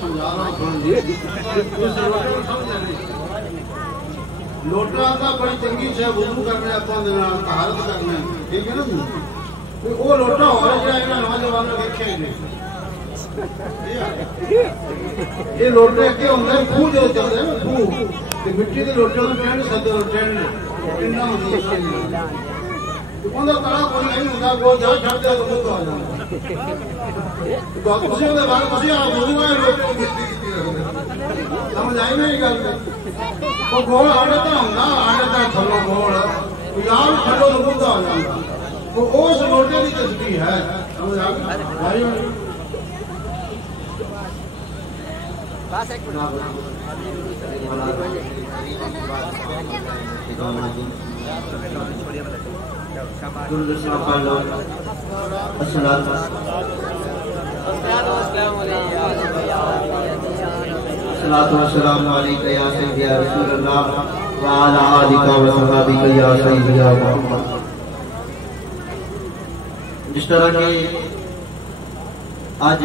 समझा रहा हूँ लोटा का बड़ी चंगी से वुजू करने अपन तहारत करने ठीक है ना वो लोटा हो रहा है नौजवान देखे ही नहीं ये लोटे के होंगे फू जो चलते हैं फू मिट्टी के लोटे में टेंट सदे टेंट इतना होती है उनका कड़ा कोई नहीं होता वो जहाँ छड़ दे तो वो तो आ जाता तो कुछ होते बाद कुछ आप वुजू में लोटे की गिनती समझ आई मेरी गल वो गोल आड़ता होगा आड़ता थलो गोल यार खड़ो तो बुद्धा हो जाता वो उस लोटे की तस्वीर है समझ आ गई बस एक मिनट अस्सलामु अलैका या सय्यदी या रसूल अल्लाह व अला आलिका व सहाबिका या सय्यदी या मुहम्मद। जिस तरह के आज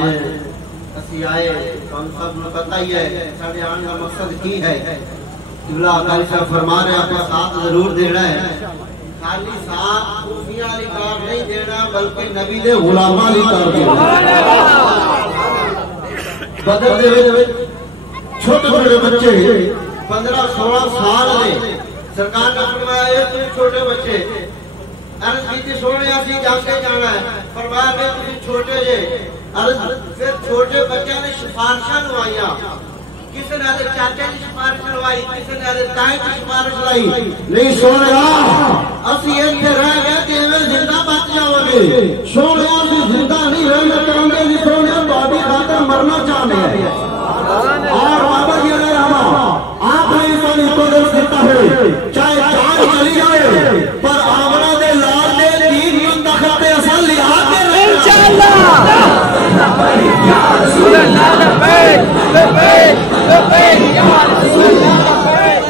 असी आए हम सब को पता ही है साढ़े आने का मकसद की है किबला अकाली साहब फरमा रहे अपना साथ जरूर देना है खाली साथ सूफिया वाली कार नहीं देना बल्कि नबी दे गुलामा वाली कार देना बदल दे छोटे छोटे बच्चे 15-16 साल में सरकार ने फरमाया तुम छोटे बच्चे अर्ज की सोने असी जाके जाना है फरमाया मैं तुम छोटे जे अर्ज फिर छोटे बच्चे ने सिफारिशां लवाइया किसी ने आदे चाचा की सिफारिश लवाई किसी ने आदे ताए की सिफारिश लाई नहीं सोने असी इत्थे रह गए ते एवें जिंदा बच जाओगे सोने असी जिंदा नहीं रहना चाहते जी सोने बॉडी खातर मरना चाहते हैं और बाबा जी ने हमा आखिरी इंसान को दर्श देता है चाहे जान चली जाए पर आमना दे लाल दे दीन मुंतखब पे असल लिहाज दे इंशाअल्लाह या रसूल अल्लाह लब्बैक लब्बैक लब्बैक या रसूल अल्लाह लब्बैक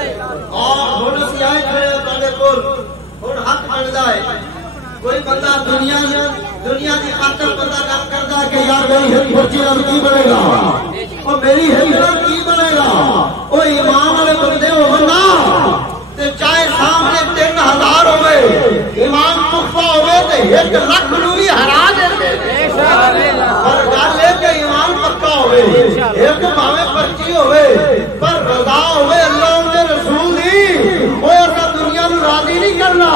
और हुन सी आए खड़े ताले कोल हुन हक बनदा है कोई बंदा दुनिया की खातर बंदा गल करदा कि यार मेरी हित पर्ची नाल की बनेगा और मेरी हिम्मत की बनेगा वो इमाम वाले बंदे हो बना ते चाहे सामने 3000 होवे इमाम पुख्ता होवे ते 1 लाख नु भी हरा देंगे पर गल है कि ईमान पक्का होवे एक भावे पर्ची होवे पर रजा होवे अल्लाह उनके रसूल दी वो असा दुनिया नु राजी नहीं करना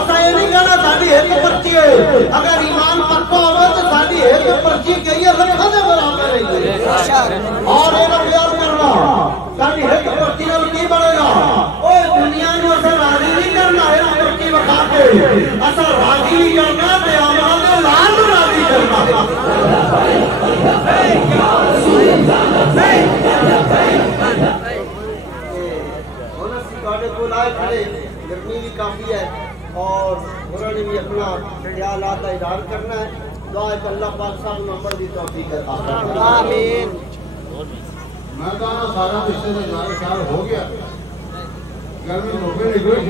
असा ये नहीं कहना साडी एक पर्ची है अगर ईमान पक्का होवे तो साडी एक पर्ची कहिए लखा दे बराबर है और ये प्यार करना साडी एक पर्ची नाल की बनेगा ओ दुनिया नु असा राजी नहीं करना है पर्ची वखा के असा राजी नहीं करना ते अमरा दे लाल नु राजी करना गर्मी भी काफी है और उन्होंने भी अपना ख्यालात का इजहार करना है दुआ है अल्लाह पाक साहब नंबर दी तौफीक अता फरमाए आमीन। मैं तो सारा रिश्ते में ख्याल हो गया गर्मी धूप निकल